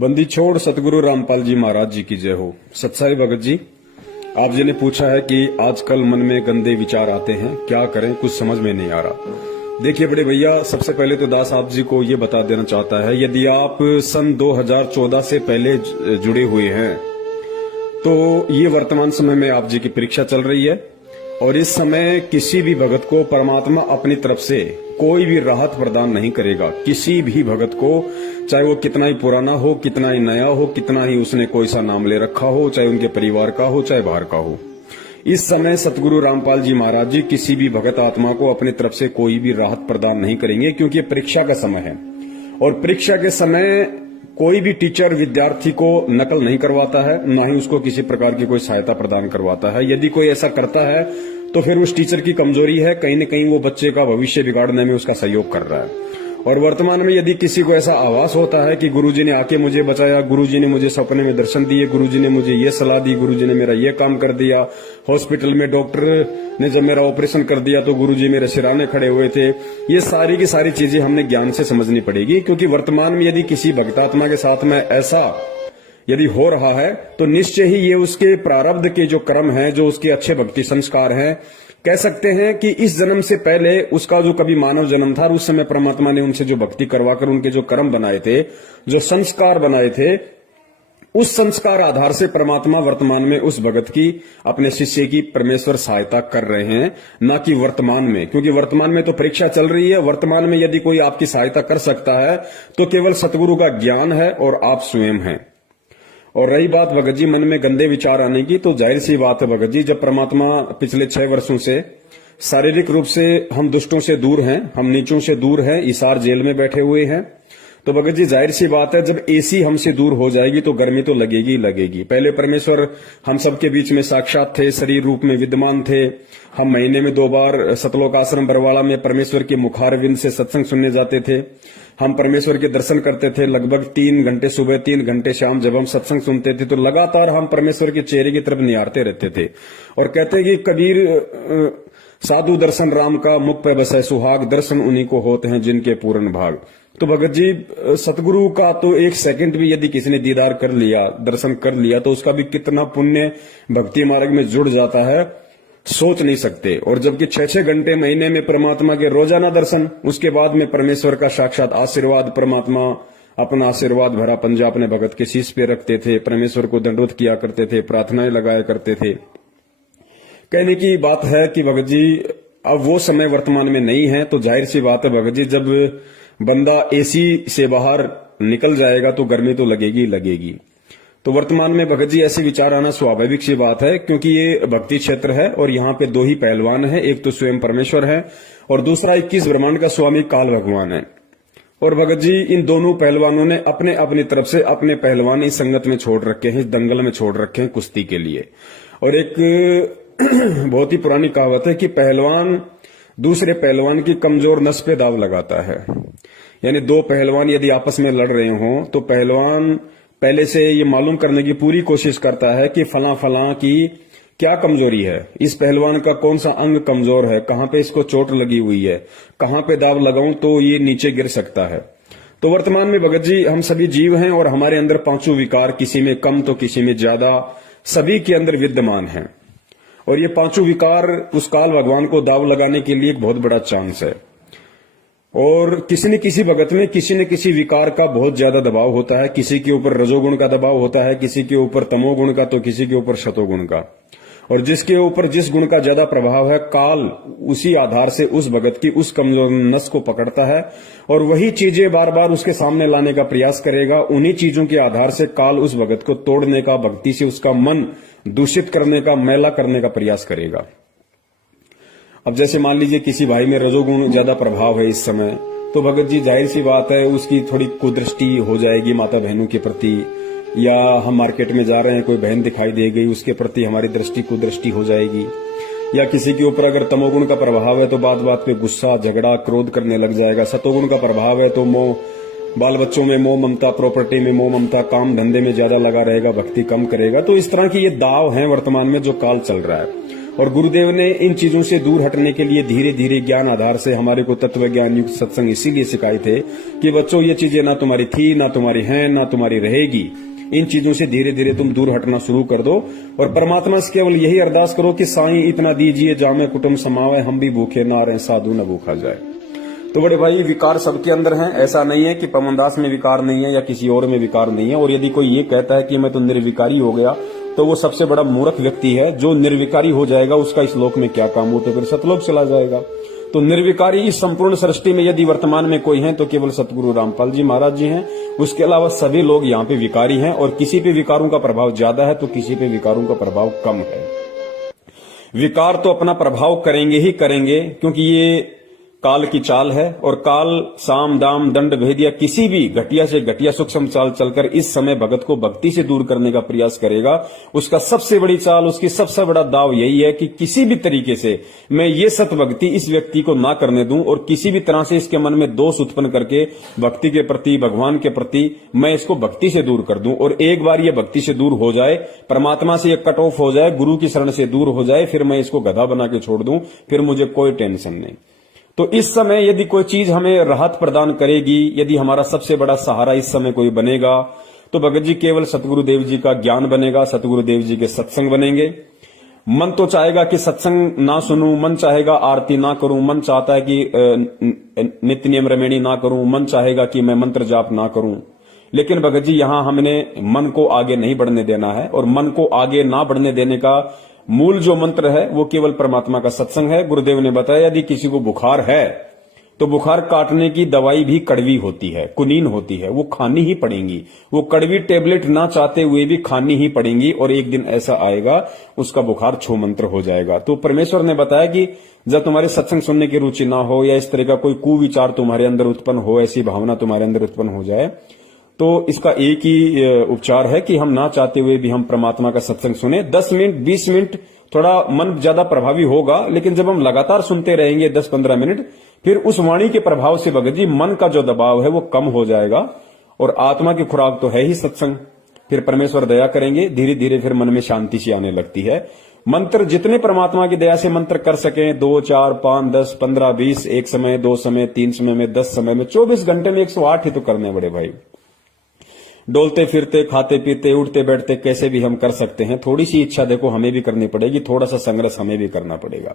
बंदी छोड़ सतगुरु रामपाल जी महाराज जी की जय हो। सत्साई भगत जी, आप जी ने पूछा है कि आजकल मन में गंदे विचार आते हैं, क्या करें, कुछ समझ में नहीं आ रहा। देखिए बड़े भैया, सबसे पहले तो दास आप जी को ये बता देना चाहता है, यदि आप सन 2014 से पहले जुड़े हुए हैं तो ये वर्तमान समय में आप जी की परीक्षा चल रही है और इस समय किसी भी भगत को परमात्मा अपनी तरफ से कोई भी राहत प्रदान नहीं करेगा। किसी भी भगत को, चाहे वो कितना ही पुराना हो, कितना ही नया हो, कितना ही उसने कोई सा नाम ले रखा हो, चाहे उनके परिवार का हो, चाहे बाहर का हो, इस समय सतगुरु रामपाल जी महाराज जी किसी भी भगत आत्मा को अपनी तरफ से कोई भी राहत प्रदान नहीं करेंगे, क्योंकि ये परीक्षा का समय है और परीक्षा के समय कोई भी टीचर विद्यार्थी को नकल नहीं करवाता है, ना ही उसको किसी प्रकार की कोई सहायता प्रदान करवाता है। यदि कोई ऐसा करता है तो फिर उस टीचर की कमजोरी है, कहीं न कहीं वो बच्चे का भविष्य बिगाड़ने में उसका सहयोग कर रहा है। और वर्तमान में यदि किसी को ऐसा आभास होता है कि गुरुजी ने आके मुझे बचाया, गुरुजी ने मुझे सपने में दर्शन दिए, गुरुजी ने मुझे ये सलाह दी, गुरुजी ने मेरा ये काम कर दिया, हॉस्पिटल में डॉक्टर ने जब मेरा ऑपरेशन कर दिया तो गुरुजी मेरे सिराने खड़े हुए थे, ये सारी की सारी चीजें हमने ज्ञान से समझनी पड़ेगी। क्योंकि वर्तमान में यदि किसी भक्तात्मा के साथ में ऐसा यदि हो रहा है तो निश्चय ही ये उसके प्रारब्ध के जो कर्म हैं, जो उसके अच्छे भक्ति संस्कार हैं, कह सकते हैं कि इस जन्म से पहले उसका जो कभी मानव जन्म था, उस समय परमात्मा ने उनसे जो भक्ति करवाकर उनके जो कर्म बनाए थे, जो संस्कार बनाए थे, उस संस्कार आधार से परमात्मा वर्तमान में उस भगत की, अपने शिष्य की परमेश्वर सहायता कर रहे हैं, ना कि वर्तमान में। क्योंकि वर्तमान में तो परीक्षा चल रही है। वर्तमान में यदि कोई आपकी सहायता कर सकता है तो केवल सतगुरु का ज्ञान है और आप स्वयं हैं। और रही बात भगत जी मन में गंदे विचार आने की, तो जाहिर सी बात है भगत जी, जब परमात्मा पिछले 6 वर्षों से शारीरिक रूप से हम दुष्टों से दूर हैं, हम नीचों से दूर हैं, इसार जेल में बैठे हुए हैं, तो भगत जी जाहिर सी बात है जब एसी हमसे दूर हो जाएगी तो गर्मी तो लगेगी लगेगी। पहले परमेश्वर हम सबके बीच में साक्षात थे, शरीर रूप में विद्यमान थे। हम महीने में 2 बार सतलोक आश्रम बरवाला में परमेश्वर के मुखारविंद से सत्संग सुनने जाते थे। हम परमेश्वर के दर्शन करते थे लगभग 3 घंटे सुबह, 3 घंटे शाम। जब हम सत्संग सुनते थे तो लगातार हम परमेश्वर के चेहरे की तरफ निहारते रहते थे और कहते हैं कि कबीर साधु दर्शन राम का, मुख पे बसे सुहाग, दर्शन उन्हीं को होते हैं जिनके पूर्ण भाग। तो भगत जी सतगुरु का तो 1 सेकंड भी यदि किसी ने दीदार कर लिया, दर्शन कर लिया, तो उसका भी कितना पुण्य भक्ति मार्ग में जुड़ जाता है, सोच नहीं सकते। और जबकि 6-6 घंटे महीने में परमात्मा के रोजाना दर्शन, उसके बाद में परमेश्वर का साक्षात आशीर्वाद, परमात्मा अपना आशीर्वाद भरा पंजा अपने भगत के शीश पे रखते थे, परमेश्वर को दंडवत किया करते थे, प्रार्थनाएं लगाया करते थे। कहने की बात है कि भगत जी अब वो समय वर्तमान में नहीं है। तो जाहिर सी बात है भगत जी, जब बंदा एसी से बाहर निकल जाएगा तो गर्मी तो लगेगी लगेगी। तो वर्तमान में भगत जी ऐसे विचार आना स्वाभाविक सी बात है, क्योंकि ये भक्ति क्षेत्र है और यहाँ पे 2 ही पहलवान है, एक तो स्वयं परमेश्वर है और दूसरा 21 ब्रह्मांड का स्वामी काल भगवान है। और भगत जी इन दोनों पहलवानों ने अपने अपनी तरफ से अपने पहलवान इस संगत में छोड़ रखे हैं, इस दंगल में छोड़ रखे हैं कुश्ती के लिए। और एक बहुत ही पुरानी कहावत है कि पहलवान दूसरे पहलवान की कमजोर नस पे दाव लगाता है। यानी 2 पहलवान यदि आपस में लड़ रहे हों तो पहलवान पहले से ये मालूम करने की पूरी कोशिश करता है कि फला फला की क्या कमजोरी है, इस पहलवान का कौन सा अंग कमजोर है, कहां पे इसको चोट लगी हुई है, कहां पे दाव लगाऊं तो ये नीचे गिर सकता है। तो वर्तमान में भगत जी हम सभी जीव हैं और हमारे अंदर 5 विकार, किसी में कम तो किसी में ज्यादा, सभी के अंदर विद्यमान हैं। और ये 5 विकार उस काल भगवान को दाव लगाने के लिए एक बहुत बड़ा चांस है। और किसी न किसी भगत में किसी न किसी विकार का बहुत ज्यादा दबाव होता है। किसी के ऊपर रजोगुण का दबाव होता है, किसी के ऊपर तमोगुण का, तो किसी के ऊपर शतोगुण का। और जिसके ऊपर जिस गुण का ज्यादा प्रभाव है, काल उसी आधार से उस भगत की उस कमजोर नस को पकड़ता है और वही चीजें बार बार उसके सामने लाने का प्रयास करेगा। उन्हीं चीजों के आधार से काल उस भगत को तोड़ने का, भक्ति से उसका मन दूषित करने का, मैला करने का प्रयास करेगा। अब जैसे मान लीजिए किसी भाई में रजोगुण ज्यादा प्रभाव है इस समय, तो भगत जी जाहिर सी बात है उसकी थोड़ी कुदृष्टि हो जाएगी माता बहनों के प्रति, या हम मार्केट में जा रहे हैं कोई बहन दिखाई दे गई उसके प्रति हमारी दृष्टि कुदृष्टि हो जाएगी। या किसी के ऊपर अगर तमोगुण का प्रभाव है तो बात बात पे गुस्सा, झगड़ा, क्रोध करने लग जाएगा। सतोगुण का प्रभाव है तो मोह, बाल बच्चों में मोह ममता, प्रॉपर्टी में मोह ममता, काम धंधे में ज्यादा लगा रहेगा, भक्ति कम करेगा। तो इस तरह की ये दाव है वर्तमान में जो काल चल रहा है। और गुरुदेव ने इन चीजों से दूर हटने के लिए धीरे धीरे ज्ञान आधार से हमारे को तत्व ज्ञान युक्त सत्संग इसीलिए सिखाए थे कि बच्चों ये चीजें ना तुम्हारी थी, ना तुम्हारी हैं, ना तुम्हारी रहेगी। इन चीजों से धीरे धीरे तुम दूर हटना शुरू कर दो और परमात्मा से केवल यही अरदास करो कि साईं इतना दीजिए जामे कुटुंब समावे, हम भी भूखे ना रहे साधु न भूखा जाए। तो बड़े भाई, विकार सबके अंदर हैं। ऐसा नहीं है कि पवनदास में विकार नहीं है या किसी और में विकार नहीं है। और यदि कोई ये कहता है कि मैं तो निर्विकारी हो गया, तो वो सबसे बड़ा मूर्ख व्यक्ति है। जो निर्विकारी हो जाएगा उसका इस लोक में क्या काम हो, तो फिर सतलोक चला जाएगा। तो निर्विकारी इस संपूर्ण सृष्टि में यदि वर्तमान में कोई है तो केवल सतगुरु रामपाल जी महाराज जी हैं। उसके अलावा सभी लोग यहाँ पे विकारी हैं और किसी पे विकारों का प्रभाव ज्यादा है तो किसी पे विकारों का प्रभाव कम है। विकार तो अपना प्रभाव करेंगे ही करेंगे, क्योंकि ये काल की चाल है और काल साम दाम दंड भेद या किसी भी घटिया से घटिया सूक्ष्म चाल चलकर इस समय भगत को भक्ति से दूर करने का प्रयास करेगा। उसका सबसे बड़ी चाल, उसकी सबसे बड़ा दाव यही है कि किसी भी तरीके से मैं ये सत भक्ति इस व्यक्ति को ना करने दूं और किसी भी तरह से इसके मन में दोष उत्पन्न करके भक्ति के प्रति, भगवान के प्रति मैं इसको भक्ति से दूर कर दूं। और एक बार ये भक्ति से दूर हो जाए, परमात्मा से ये कट ऑफ हो जाए, गुरु की शरण से दूर हो जाए, फिर मैं इसको गधा बना के छोड़ दूं, फिर मुझे कोई टेंशन नहीं। तो इस समय यदि कोई चीज हमें राहत प्रदान करेगी, यदि हमारा सबसे बड़ा सहारा इस समय कोई बनेगा, तो भगत जी केवल सतगुरुदेव जी का ज्ञान बनेगा, सतगुरुदेव जी के सत्संग बनेंगे। मन तो चाहेगा कि सत्संग ना सुनूं, मन चाहेगा आरती ना करूं, मन चाहता है कि नित्य नियम रमेणी ना करूं, मन चाहेगा कि मैं मंत्र जाप ना करूं। लेकिन भगत जी यहां हमने मन को आगे नहीं बढ़ने देना है और मन को आगे ना बढ़ने देने का मूल जो मंत्र है वो केवल परमात्मा का सत्संग है। गुरुदेव ने बताया यदि किसी को बुखार है तो बुखार काटने की दवाई भी कड़वी होती है, कुनीन होती है, वो खानी ही पड़ेंगी। वो कड़वी टेबलेट ना चाहते हुए भी खानी ही पड़ेंगी और एक दिन ऐसा आएगा उसका बुखार छो मंत्र हो जाएगा। तो परमेश्वर ने बताया कि जब तुम्हारे सत्संग सुनने की रुचि ना हो या इस तरह का कोई कुविचार तुम्हारे अंदर उत्पन्न हो, ऐसी भावना तुम्हारे अंदर उत्पन्न हो जाए, तो इसका एक ही उपचार है कि हम ना चाहते हुए भी हम परमात्मा का सत्संग सुने। 10 मिनट 20 मिनट थोड़ा मन ज्यादा प्रभावी होगा, लेकिन जब हम लगातार सुनते रहेंगे 10-15 मिनट, फिर उस वाणी के प्रभाव से भगत जी मन का जो दबाव है वो कम हो जाएगा और आत्मा की खुराक तो है ही सत्संग। फिर परमेश्वर दया करेंगे, धीरे धीरे फिर मन में शांति सी आने लगती है। मंत्र जितने परमात्मा की दया से मंत्र कर सकें, 2, 4, 5, 10, 15, 20, एक समय, 2 समय, 3 समय में, 10 समय में, 24 घंटे में 108 ही तो करने बड़े भाई। डोलते फिरते, खाते पीते, उठते बैठते कैसे भी हम कर सकते हैं। थोड़ी सी इच्छा देखो हमें भी करनी पड़ेगी, थोड़ा सा संघर्ष हमें भी करना पड़ेगा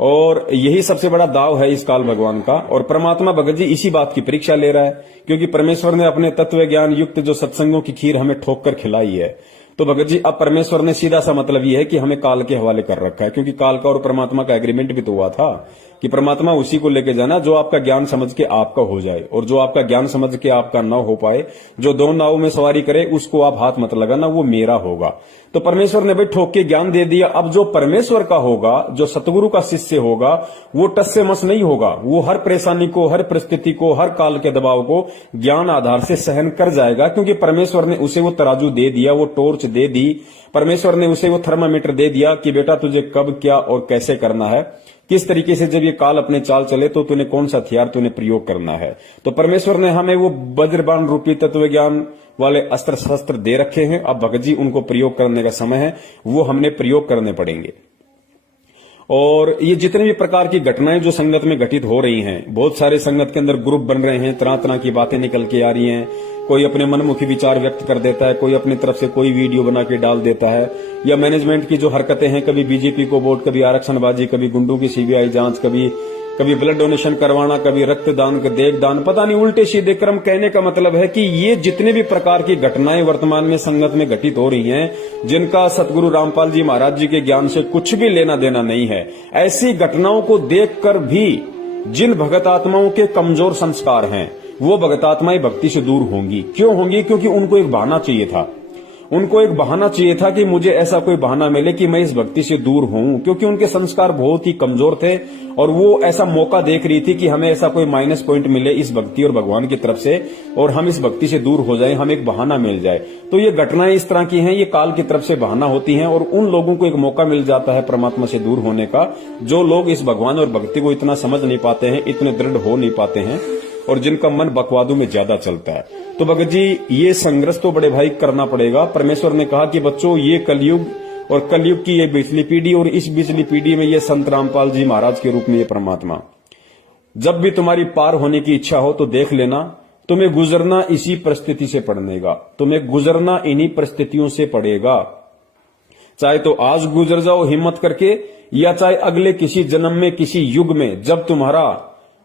और यही सबसे बड़ा दाव है इस काल भगवान का। और परमात्मा भगत जी इसी बात की परीक्षा ले रहा है, क्योंकि परमेश्वर ने अपने तत्व ज्ञान युक्त जो सत्संगों की खीर हमें ठोक कर खिलाई है। तो भगत जी अब परमेश्वर ने सीधा सा मतलब ये है कि हमें काल के हवाले कर रखा है, क्योंकि काल का और परमात्मा का एग्रीमेंट भी तो हुआ था कि परमात्मा उसी को लेके जाना जो आपका ज्ञान समझ के आपका हो जाए, और जो आपका ज्ञान समझ के आपका न हो पाए, जो दो नाव में सवारी करे उसको आप हाथ मत लगाना, वो मेरा होगा। तो परमेश्वर ने भाई ठोक के ज्ञान दे दिया। अब जो परमेश्वर का होगा, जो सतगुरु का शिष्य होगा, वो टस से मस नहीं होगा। वो हर परेशानी को, हर परिस्थिति को, हर काल के दबाव को ज्ञान आधार से सहन कर जाएगा, क्योंकि परमेश्वर ने उसे वो तराजू दे दिया, वो टॉर्च दे दी, परमेश्वर ने उसे वो थर्मामीटर दे दिया कि बेटा तुझे कब क्या और कैसे करना है, किस तरीके से जब ये काल अपने चाल चले तो तूने कौन सा हथियार तूने प्रयोग करना है। तो परमेश्वर ने हमें वो वज्रबाण रूपी तत्व ज्ञान वाले अस्त्र शस्त्र दे रखे हैं। अब भगत जी उनको प्रयोग करने का समय है, वो हमने प्रयोग करने पड़ेंगे। और ये जितने भी प्रकार की घटनाएं जो संगत में घटित हो रही हैं, बहुत सारे संगत के अंदर ग्रुप बन रहे हैं, तरह तरह की बातें निकल के आ रही हैं। कोई अपने मनमुखी विचार व्यक्त कर देता है, कोई अपनी तरफ से कोई वीडियो बना के डाल देता है, या मैनेजमेंट की जो हरकतें हैं, कभी बीजेपी को वोट, कभी आरक्षणबाजी, कभी गुंडों की सीबीआई जांच, कभी ब्लड डोनेशन करवाना, कभी रक्तदान, देहदान, पता नहीं उल्टे सीधे क्रम। कहने का मतलब है कि ये जितने भी प्रकार की घटनाएं वर्तमान में संगत में घटित हो रही हैं, जिनका सतगुरु रामपाल जी महाराज जी के ज्ञान से कुछ भी लेना देना नहीं है, ऐसी घटनाओं को देखकर भी जिन भगत आत्माओं के कमजोर संस्कार हैं, वो भगत आत्माएं भक्ति से दूर होंगी। क्यों होंगी? क्योंकि उनको एक बहाना चाहिए था। उनको एक बहाना चाहिए था कि मुझे ऐसा कोई बहाना मिले कि मैं इस भक्ति से दूर हूं, क्योंकि उनके संस्कार बहुत ही कमजोर थे और वो ऐसा मौका देख रही थी कि हमें ऐसा कोई माइनस पॉइंट मिले इस भक्ति और भगवान की तरफ से और हम इस भक्ति से दूर हो जाएं, हमें एक बहाना मिल जाए। तो ये घटनाएं इस तरह की हैं, ये काल की तरफ से बहाना होती हैं और उन लोगों को एक मौका मिल जाता है परमात्मा से दूर होने का, जो लोग इस भगवान और भक्ति को इतना समझ नहीं पाते हैं, इतने दृढ़ हो नहीं पाते हैं और जिनका मन बकवादों में ज्यादा चलता है। तो भगत जी ये संघर्ष तो बड़े भाई करना पड़ेगा। परमेश्वर ने कहा कि बच्चों ये कलयुग और कलयुग की ये बिजली पीढ़ी, और इस बिजली पीढ़ी में ये संत रामपाल जी महाराज के रूप में ये परमात्मा। जब भी तुम्हारी पार होने की इच्छा हो तो देख लेना, तुम्हें गुजरना इसी परिस्थिति से पड़ेगा, तुम्हें गुजरना इन्हीं परिस्थितियों से पड़ेगा। चाहे तो आज गुजर जाओ हिम्मत करके, या चाहे अगले किसी जन्म में किसी युग में जब तुम्हारा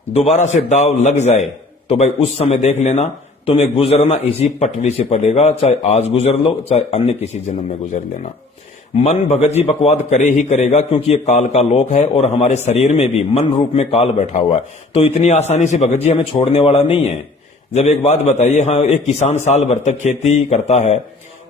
दोबारा से दाव लग जाए तो भाई उस समय देख लेना, तुम्हें गुजरना इसी पटरी से पड़ेगा। चाहे आज गुजर लो, चाहे अन्य किसी जन्म में गुजर लेना। मन भगत जी बकवाद करे ही करेगा, क्योंकि ये काल का लोक है और हमारे शरीर में भी मन रूप में काल बैठा हुआ है, तो इतनी आसानी से भगत जी हमें छोड़ने वाला नहीं है। जब एक बात बताइए, हाँ, एक किसान साल भर तक खेती करता है,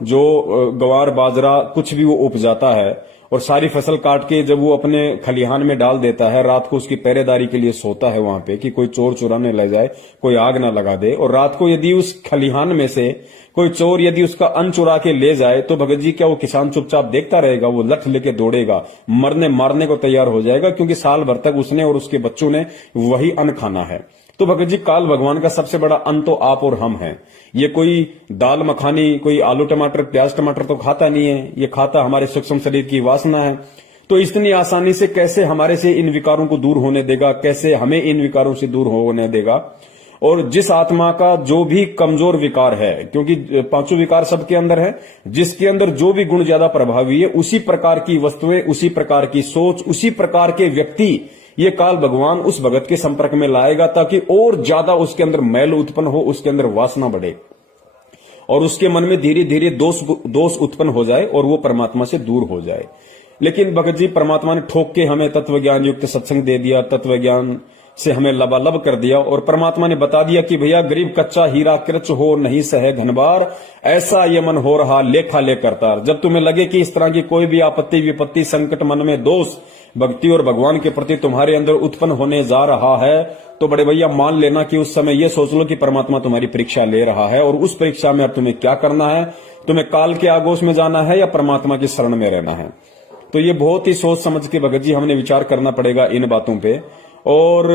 जो गवार बाजरा कुछ भी वो उपजाता है, और सारी फसल काट के जब वो अपने खलिहान में डाल देता है, रात को उसकी पहरेदारी के लिए सोता है वहां पे कि कोई चोर चुराने ले जाए, कोई आग ना लगा दे। और रात को यदि उस खलिहान में से कोई चोर यदि उसका अन्न चुरा के ले जाए तो भगत जी क्या वो किसान चुपचाप देखता रहेगा? वो लठ लेके दौड़ेगा, मरने मारने को तैयार हो जाएगा, क्योंकि साल भर तक उसने और उसके बच्चों ने वही अन्न खाना है। तो भगत जी काल भगवान का सबसे बड़ा अन्न तो आप और हम हैं। ये कोई दाल मखानी, कोई आलू टमाटर प्याज टमाटर तो खाता नहीं है, ये खाता हमारे सूक्ष्म शरीर की वासना है। तो इतनी आसानी से कैसे हमारे से इन विकारों को दूर होने देगा, कैसे हमें इन विकारों से दूर होने देगा? और जिस आत्मा का जो भी कमजोर विकार है, क्योंकि पांचों विकार सबके अंदर है, जिसके अंदर जो भी गुण ज्यादा प्रभावी है, उसी प्रकार की वस्तुएं, उसी प्रकार की सोच, उसी प्रकार के व्यक्ति ये काल भगवान उस भगत के संपर्क में लाएगा, ताकि और ज्यादा उसके अंदर मैल उत्पन्न हो, उसके अंदर वासना बढ़े और उसके मन में धीरे धीरे दोष उत्पन्न हो जाए और वो परमात्मा से दूर हो जाए। लेकिन भगत जी परमात्मा ने ठोक के हमें तत्व ज्ञान युक्त सत्संग दे दिया, तत्व ज्ञान से हमें लबालब कर दिया, और परमात्मा ने बता दिया कि भैया गरीब कच्चा हीरा कृच हो नहीं सहे घनबार, ऐसा ये मन हो रहा लेखा ले करतार। जब तुम्हें लगे कि इस तरह की कोई भी आपत्ति विपत्ति संकट मन में दोष भक्ति और भगवान के प्रति तुम्हारे अंदर उत्पन्न होने जा रहा है, तो बड़े भैया मान लेना कि उस समय ये सोच लो कि परमात्मा तुम्हारी परीक्षा ले रहा है, और उस परीक्षा में अब तुम्हें क्या करना है? तुम्हें काल के आगोश में जाना है या परमात्मा की शरण में रहना है? तो ये बहुत ही सोच समझ के भगत जी हमने विचार करना पड़ेगा इन बातों पे। और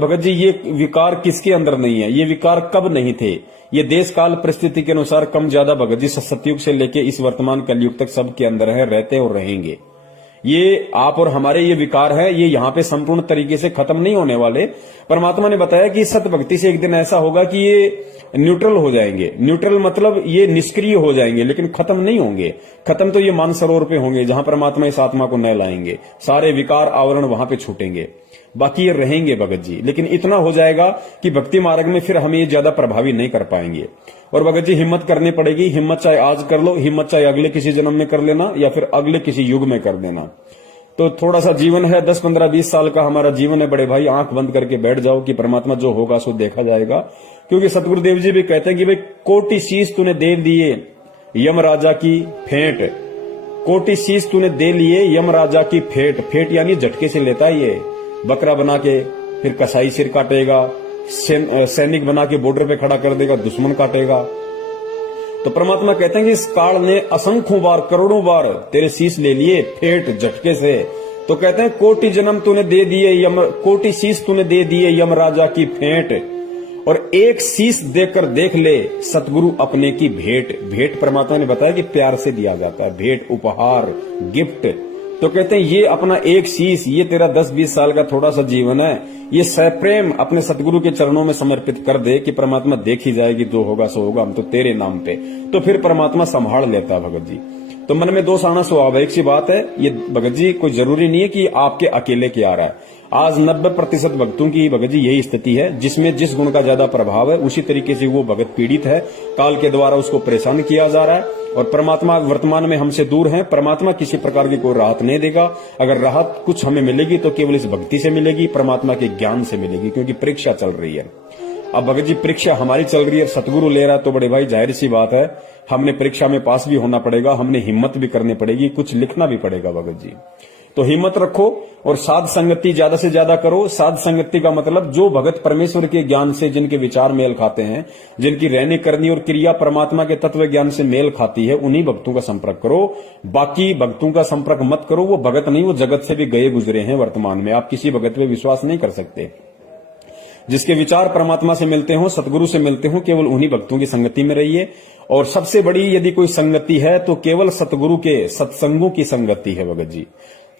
भगत जी ये विकार किसके अंदर नहीं है? ये विकार कब नहीं थे? ये देश काल परिस्थिति के अनुसार कम ज्यादा भगत जी सतयुग से लेके इस वर्तमान कलयुग तक सबके अंदर है, रहते और रहेंगे। ये आप और हमारे ये विकार है, ये यहाँ पे संपूर्ण तरीके से खत्म नहीं होने वाले। परमात्मा ने बताया कि सत भक्ति से एक दिन ऐसा होगा कि ये न्यूट्रल हो जाएंगे। न्यूट्रल मतलब ये निष्क्रिय हो जाएंगे, लेकिन खत्म नहीं होंगे। खत्म तो ये मानसरोवर पे होंगे, जहां परमात्मा इस आत्मा को न लाएंगे। सारे विकार आवरण वहां पे छूटेंगे, बाकी ये रहेंगे भगत जी। लेकिन इतना हो जाएगा कि भक्ति मार्ग में फिर हम ये ज्यादा प्रभावी नहीं कर पाएंगे। और भगत जी हिम्मत करनी पड़ेगी। हिम्मत चाहे आज कर लो, हिम्मत चाहे अगले किसी जन्म में कर लेना, या फिर अगले किसी युग में कर देना। तो थोड़ा सा जीवन है, 10, 15, 20 साल का हमारा जीवन है बड़े भाई। आंख बंद करके बैठ जाओ कि परमात्मा जो होगा सो देखा जाएगा। क्योंकि सतगुरुदेव जी भी कहते हैं कि भाई कोटि शीश तूने दे दिए यम राजा की फेंट, कोटि शीश तूने दे लिए यम राजा की फेंट। फेंट यानी झटके से लेता है ये, बकरा बना के फिर कसाई सिर काटेगा, सैनिक बना के बॉर्डर पे खड़ा कर देगा, दुश्मन काटेगा। तो परमात्मा कहते हैं कि इस काल ने असंख्यों बार करोड़ों बार तेरे शीश ले लिए फेंट झटके से। तो कहते हैं कोटि जन्म तूने दे दिए यम, कोटि शीश तूने दे दिए यम राजा की फेंट, और एक शीश देकर देख ले सतगुरु अपने की भेंट। भेंट परमात्मा ने बताया कि प्यार से दिया जाता है, भेंट, उपहार, गिफ्ट। तो कहते हैं ये अपना एक शीश, ये तेरा 10-20 साल का थोड़ा सा जीवन है, ये सप्रेम अपने सतगुरु के चरणों में समर्पित कर दे कि परमात्मा देखी जाएगी, जो होगा सो होगा, हम तो तेरे नाम पे। तो फिर परमात्मा संभाल लेता है भगत जी। तो मन में दोष आना स्वाभाविक सी बात है। ये भगत जी कोई जरूरी नहीं है कि आपके अकेले के आ रहा है। आज 90% भक्तों की भगत जी यही स्थिति है, जिसमें जिस गुण का ज्यादा प्रभाव है उसी तरीके से वो भगत पीड़ित है, काल के द्वारा उसको परेशान किया जा रहा है। और परमात्मा वर्तमान में हमसे दूर है। परमात्मा किसी प्रकार की कोई राहत नहीं देगा। अगर राहत कुछ हमें मिलेगी तो केवल इस भक्ति से मिलेगी, परमात्मा के ज्ञान से मिलेगी, क्योंकि परीक्षा चल रही है। अब भगत जी परीक्षा हमारी चल रही है, सतगुरु ले रहा है, तो बड़े भाई जाहिर सी बात है हमने परीक्षा में पास भी होना पड़ेगा, हमने हिम्मत भी करनी पड़ेगी, कुछ लिखना भी पड़ेगा भगत जी। तो हिम्मत रखो और साध संगति ज्यादा से ज्यादा करो। साध संगति का मतलब जो भगत परमेश्वर के ज्ञान से जिनके विचार मेल खाते हैं, जिनकी रहनी करनी और क्रिया परमात्मा के तत्व ज्ञान से मेल खाती है, उन्हीं भक्तों का संपर्क करो। बाकी भक्तों का संपर्क मत करो। वो भगत नहीं, वो जगत से भी गए गुजरे हैं वर्तमान में। आप किसी भगत पे विश्वास नहीं कर सकते। जिसके विचार परमात्मा से मिलते हो, सतगुरु से मिलते हो, केवल उन्हीं भक्तों की संगति में रहिए। और सबसे बड़ी यदि कोई संगति है तो केवल सतगुरु के सत्संगों की संगति है भगत जी।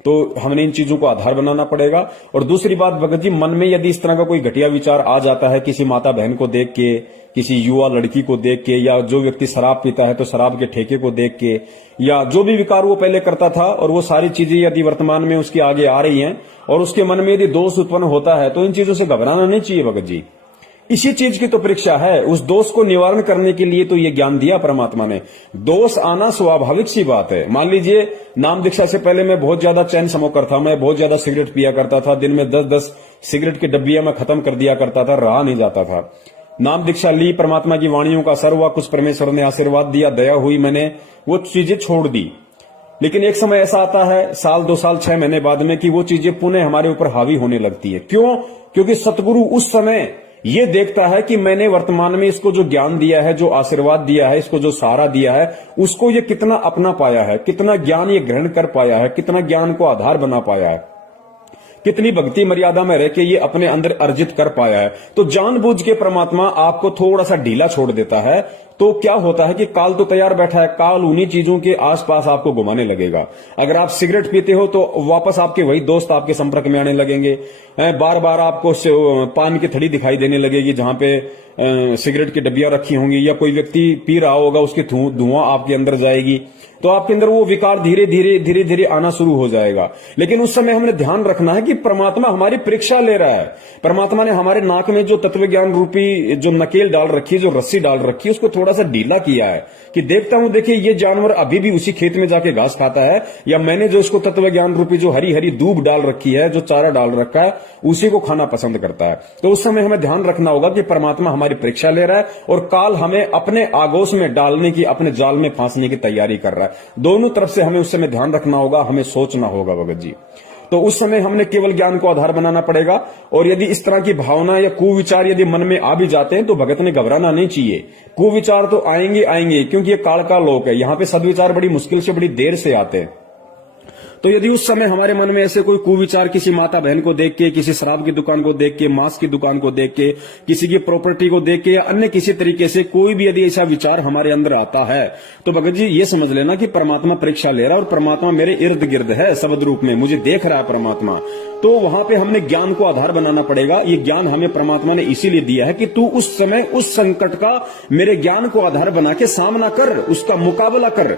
तो हमने इन चीजों को आधार बनाना पड़ेगा। और दूसरी बात भगत जी, मन में यदि इस तरह का कोई घटिया विचार आ जाता है किसी माता बहन को देख के, किसी युवा लड़की को देख के, या जो व्यक्ति शराब पीता है तो शराब के ठेके को देख के, या जो भी विकार वो पहले करता था और वो सारी चीजें यदि वर्तमान में उसके आगे आ रही हैं और उसके मन में यदि दोष उत्पन्न होता है, तो इन चीजों से घबराना नहीं चाहिए भगत जी। इसी चीज की तो परीक्षा है। उस दोष को निवारण करने के लिए तो ये ज्ञान दिया परमात्मा ने। दोष आना स्वाभाविक सी बात है। मान लीजिए, नाम दीक्षा से पहले मैं बहुत ज्यादा चैन स्मोकर था, मैं बहुत ज्यादा सिगरेट पिया करता था, दिन में 10-10 सिगरेट की डब्बियां मैं खत्म कर दिया करता था, रहा नहीं जाता था। नाम दीक्षा ली, परमात्मा की वाणियों का असर हुआ, कुछ परमेश्वर ने आशीर्वाद दिया, दया हुई, मैंने वो चीजें छोड़ दी। लेकिन एक समय ऐसा आता है, साल 2 साल 6 महीने बाद में, कि वो चीजें पुनः हमारे ऊपर हावी होने लगती है। क्यों? क्योंकि सतगुरु उस समय ये देखता है कि मैंने वर्तमान में इसको जो ज्ञान दिया है, जो आशीर्वाद दिया है, इसको जो सहारा दिया है, उसको ये कितना अपना पाया है, कितना ज्ञान ये ग्रहण कर पाया है, कितना ज्ञान को आधार बना पाया है, कितनी भक्ति मर्यादा में रह के ये अपने अंदर अर्जित कर पाया है। तो जानबूझ के परमात्मा आपको थोड़ा सा ढीला छोड़ देता है। तो क्या होता है कि काल तो तैयार बैठा है, काल उन्हीं चीजों के आसपास आपको घुमाने लगेगा। अगर आप सिगरेट पीते हो तो वापस आपके वही दोस्त आपके संपर्क में आने लगेंगे, बार बार आपको पान की थड़ी दिखाई देने लगेगी जहां पे सिगरेट की डब्बियां रखी होंगी, या कोई व्यक्ति पी रहा होगा उसकी धुआं आपके अंदर जाएगी, तो आपके अंदर वो विकार धीरे धीरे आना शुरू हो जाएगा। लेकिन उस समय हमने ध्यान रखना है कि परमात्मा हमारी परीक्षा ले रहा है। परमात्मा ने हमारे नाक में जो तत्व ज्ञान रूपी जो नकेल डाल रखी है, जो रस्सी डाल रखी है, उसको थोड़ा सा ढीला किया है कि देखता हूं, देखिए ये जानवर अभी भी उसी खेत में जाके घास खाता है, या मैंने जो इसको तत्व ज्ञान रूपी जो हरी हरी दूब डाल रखी है, जो चारा डाल रखा है, उसी को खाना पसंद करता है। तो उस समय हमें ध्यान रखना होगा कि परमात्मा हमारी परीक्षा ले रहा है और काल हमें अपने आगोश में डालने की, अपने जाल में फांसने की तैयारी कर रहा है। दोनों तरफ से हमें उस समय ध्यान रखना होगा, हमें सोचना होगा भगत जी। तो उस समय हमने केवल ज्ञान को आधार बनाना पड़ेगा। और यदि इस तरह की भावना या कुविचार यदि मन में आ भी जाते हैं तो भगत ने घबराना नहीं चाहिए। कुविचार तो आएंगे क्योंकि ये काल का लोक है, यहां पे सदविचार बड़ी मुश्किल से, बड़ी देर से आते हैं। तो यदि उस समय हमारे मन में ऐसे कोई कुविचार किसी माता बहन को देख के, किसी शराब की दुकान को देख के, मांस की दुकान को देख के, किसी की प्रॉपर्टी को देख के, या अन्य किसी तरीके से कोई भी यदि ऐसा विचार हमारे अंदर आता है, तो भगत जी ये समझ लेना कि परमात्मा परीक्षा ले रहा है और परमात्मा मेरे इर्द गिर्द है, शब्द रूप में मुझे देख रहा है परमात्मा। तो वहां पे हमने ज्ञान को आधार बनाना पड़ेगा। ये ज्ञान हमें परमात्मा ने इसीलिए दिया है कि तू उस समय उस संकट का मेरे ज्ञान को आधार बना के सामना कर, उसका मुकाबला कर।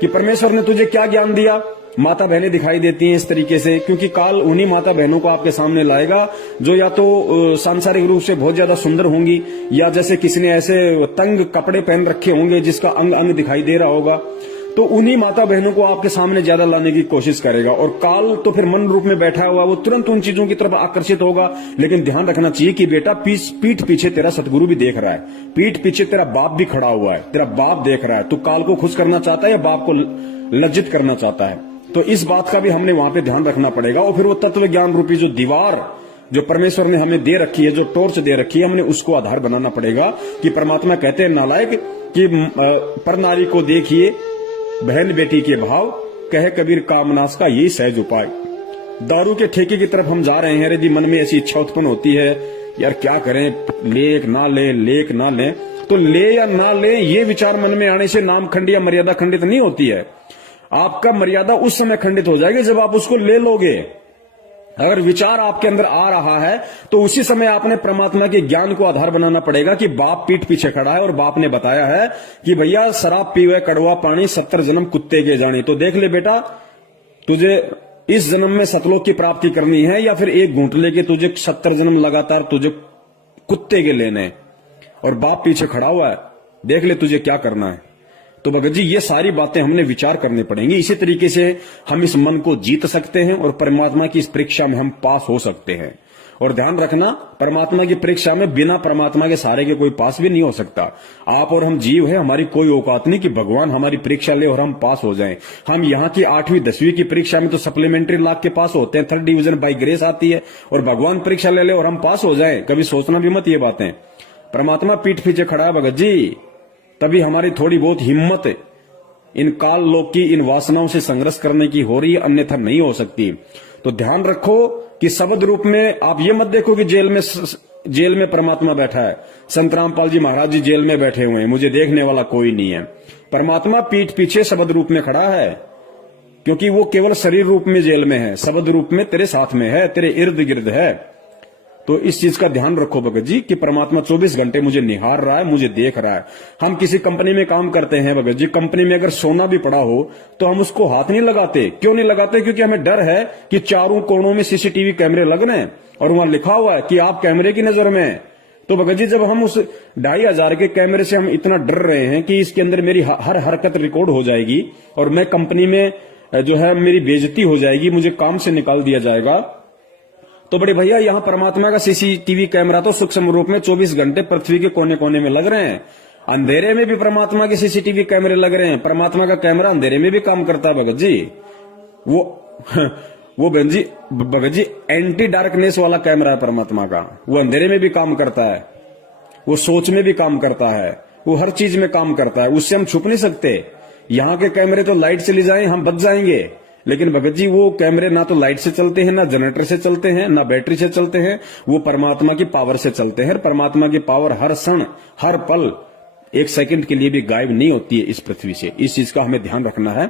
कि परमेश्वर ने तुझे क्या ज्ञान दिया? माता बहनें दिखाई देती हैं इस तरीके से, क्योंकि काल उन्हीं माता बहनों को आपके सामने लाएगा जो या तो सांसारिक रूप से बहुत ज्यादा सुंदर होंगी, या जैसे किसी ने ऐसे तंग कपड़े पहन रखे होंगे जिसका अंग अंग दिखाई दे रहा होगा। तो उन्हीं माता बहनों को आपके सामने ज्यादा लाने की कोशिश करेगा। और काल तो फिर मन रूप में बैठा हुआ, वो तुरंत उन चीजों की तरफ आकर्षित होगा। लेकिन ध्यान रखना चाहिए कि बेटा पीठ पीछे तेरा सतगुरु भी देख रहा है, पीठ पीछे तेरा बाप भी खड़ा हुआ है, तेरा बाप देख रहा है। तू काल को खुश करना चाहता है या बाप को लज्जित करना चाहता है? तो इस बात का भी हमने वहां पे ध्यान रखना पड़ेगा। और फिर वो तत्व ज्ञान रूपी जो दीवार जो परमेश्वर ने हमें दे रखी है, जो टॉर्च दे रखी है, हमने उसको आधार बनाना पड़ेगा। कि परमात्मा कहते हैं नालायक कि पर नारी को देखिए बहन बेटी के भाव, कहे कबीर कामनास का यही सहज उपाय। दारू के ठेके की तरफ हम जा रहे हैं, यदि मन में ऐसी इच्छा उत्पन्न होती है, यार क्या करें, लेक ना ले, तो ले या ना ले, ये विचार मन में आने से नाम खंड या मर्यादा खंडित नहीं होती है। आपका मर्यादा उस समय खंडित हो जाएगी जब आप उसको ले लोगे। अगर विचार आपके अंदर आ रहा है तो उसी समय आपने परमात्मा के ज्ञान को आधार बनाना पड़ेगा कि बाप पीठ पीछे खड़ा है और बाप ने बताया है कि भैया शराब पीवे कड़वा पानी 70 जन्म कुत्ते के जाने। तो देख ले बेटा, तुझे इस जन्म में सतलोक की प्राप्ति करनी है या फिर एक घूंट लेके तुझे 70 जन्म लगातार तुझे कुत्ते के लेने, और बाप पीछे खड़ा हुआ है, देख ले तुझे क्या करना है। तो भगत जी ये सारी बातें हमने विचार करनी पड़ेंगी। इसी तरीके से हम इस मन को जीत सकते हैं और परमात्मा की इस परीक्षा में हम पास हो सकते हैं। और ध्यान रखना, परमात्मा की परीक्षा में बिना परमात्मा के सहारे के कोई पास भी नहीं हो सकता। आप और हम जीव है, हमारी कोई औकात नहीं कि भगवान हमारी परीक्षा ले और हम पास हो जाएं। हम यहाँ की 8वीं 10वीं की परीक्षा में तो सप्लीमेंट्री लाख के पास होते हैं, 3rd डिवीजन बाई ग्रेस आती है, और भगवान परीक्षा ले और हम पास हो जाएं, कभी सोचना भी मत ये बातें। परमात्मा पीठ पीछे खड़ा है भगत जी, तभी हमारी थोड़ी बहुत हिम्मत इन काल लोक की इन वासनाओं से संघर्ष करने की हो रही है, अन्यथा नहीं हो सकती। तो ध्यान रखो कि शब्द रूप में आप ये मत देखो कि जेल में जेल में परमात्मा बैठा है, संत रामपाल जी महाराज जी जेल में बैठे हुए हैं, मुझे देखने वाला कोई नहीं है। परमात्मा पीठ पीछे शब्द रूप में खड़ा है, क्योंकि वो केवल शरीर रूप में जेल में है, शब्द रूप में तेरे साथ में है, तेरे इर्द गिर्द है। तो इस चीज का ध्यान रखो भगत जी कि परमात्मा 24 घंटे मुझे निहार रहा है, मुझे देख रहा है। हम किसी कंपनी में काम करते हैं भगत जी, कंपनी में अगर सोना भी पड़ा हो तो हम उसको हाथ नहीं लगाते। क्यों नहीं लगाते? क्योंकि हमें डर है कि चारों कोनों में सीसीटीवी कैमरे लग रहे हैं और वहां लिखा हुआ है कि आप कैमरे की नजर में हैं। तो भगत जी, जब हम उस 2500 के कैमरे से हम इतना डर रहे हैं कि इसके अंदर मेरी हर हरकत रिकॉर्ड हो जाएगी और मैं कंपनी में जो है मेरी बेइज्जती हो जाएगी, मुझे काम से निकाल दिया जाएगा, तो बड़े भैया यहां परमात्मा का सीसीटीवी कैमरा तो सूक्ष्म रूप में 24 घंटे पृथ्वी के कोने कोने में लग रहे हैं। अंधेरे में भी परमात्मा के सीसीटीवी कैमरे लग रहे हैं। परमात्मा का कैमरा अंधेरे में भी काम करता है भगत जी। वो भगत जी एंटी डार्कनेस वाला कैमरा है परमात्मा का। वो अंधेरे में भी काम करता है, वो सोच में भी काम करता है, वो हर चीज में काम करता है। उससे हम छुप नहीं सकते। यहाँ के कैमरे तो लाइट चली जाए हम बच जाएंगे, लेकिन भगत जी वो कैमरे ना तो लाइट से चलते हैं, ना जनरेटर से चलते हैं, ना बैटरी से चलते हैं, वो परमात्मा की पावर से चलते हैं। परमात्मा की पावर हर क्षण हर पल 1 सेकंड के लिए भी गायब नहीं होती है इस पृथ्वी से। इस चीज का हमें ध्यान रखना है।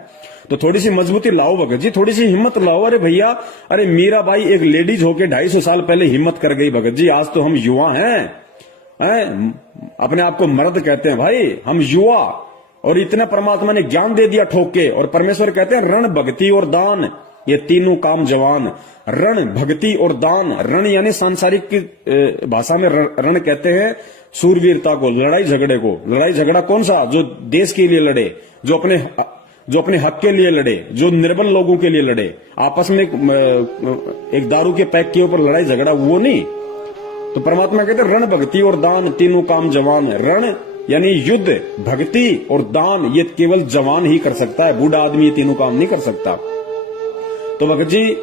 तो थोड़ी सी मजबूती लाओ भगत जी, थोड़ी सी हिम्मत लाओ। अरे भैया, अरे मीराबाई एक लेडीज होके 250 साल पहले हिम्मत कर गई भगत जी। आज तो हम युवा हैं, अपने आप को मर्द कहते हैं भाई, हम युवा, और इतना परमात्मा ने ज्ञान दे दिया ठोक के। और परमेश्वर कहते हैं रण भक्ति और दान ये तीनों काम जवान। रण भक्ति और दान, रण यानी सांसारिक की भाषा में रण कहते हैं सूरवीरता को, लड़ाई झगड़े को। लड़ाई झगड़ा कौन सा? जो देश के लिए लड़े, जो अपने हक के लिए लड़े, जो निर्बल लोगों के लिए लड़े। आपस में एक दारू के पैक के ऊपर लड़ाई झगड़ा, वो नहीं। तो परमात्मा कहते हैं रण भक्ति और दान तीनों काम जवान। रण यानी युद्ध, भक्ति और दान ये केवल जवान ही कर सकता है, बूढ़ा आदमी ये तीनों काम नहीं कर सकता। तो भगत जी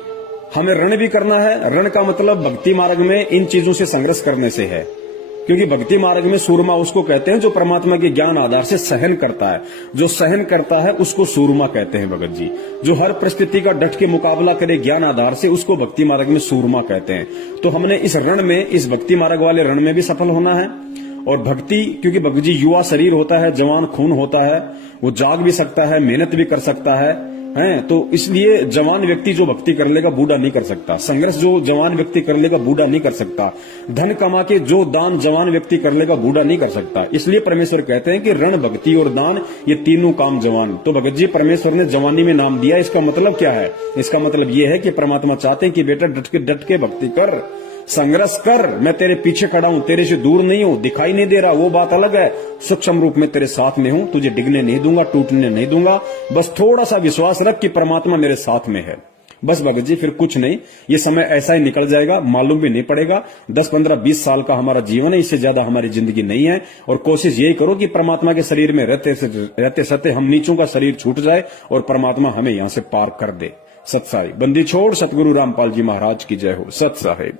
हमें रण भी करना है। रण का मतलब भक्ति मार्ग में इन चीजों से संघर्ष करने से है, क्योंकि भक्ति मार्ग में सूरमा उसको कहते हैं जो परमात्मा के ज्ञान आधार से सहन करता है। जो सहन करता है उसको सूरमा कहते हैं भगत जी। जो हर परिस्थिति का डट के मुकाबला करे ज्ञान आधार से, उसको भक्ति मार्ग में सूरमा कहते हैं। तो हमने इस रण में, इस भक्ति मार्ग वाले रण में भी सफल होना है। और भक्ति, क्योंकि भगत जी युवा शरीर होता है, जवान खून होता है, वो जाग भी सकता है, मेहनत भी कर सकता है, तो इसलिए जवान व्यक्ति जो भक्ति कर लेगा बूढ़ा नहीं कर सकता। संघर्ष जो जवान व्यक्ति कर लेगा बूढ़ा नहीं कर सकता। धन कमा के जो दान जवान व्यक्ति कर लेगा बूढ़ा नहीं कर सकता। इसलिए परमेश्वर कहते हैं कि रण भक्ति और दान ये तीनों काम जवान। तो भगत जी परमेश्वर ने जवानी में नाम दिया, इसका मतलब क्या है? इसका मतलब ये है कि परमात्मा चाहते हैं कि बेटा डट के भक्ति कर, संघर्ष कर, मैं तेरे पीछे खड़ा हूं, तेरे से दूर नहीं हूं। दिखाई नहीं दे रहा वो बात अलग है, सूक्ष्म रूप में तेरे साथ में हूं, तुझे डिगने नहीं दूंगा, टूटने नहीं दूंगा। बस थोड़ा सा विश्वास रख कि परमात्मा मेरे साथ में है। बस भगत जी, फिर कुछ नहीं, ये समय ऐसा ही निकल जाएगा, मालूम भी नहीं पड़ेगा। 10, 15, 20 साल का हमारा जीवन है, इससे ज्यादा हमारी जिंदगी नहीं है। और कोशिश यही करो कि परमात्मा के शरीर में रहते सत्य हम नीचों का शरीर छूट जाए और परमात्मा हमें यहां से पार कर दे। सत साई बंदी छोड़ सतगुरु रामपाल जी महाराज की जय हो। सत साहिब।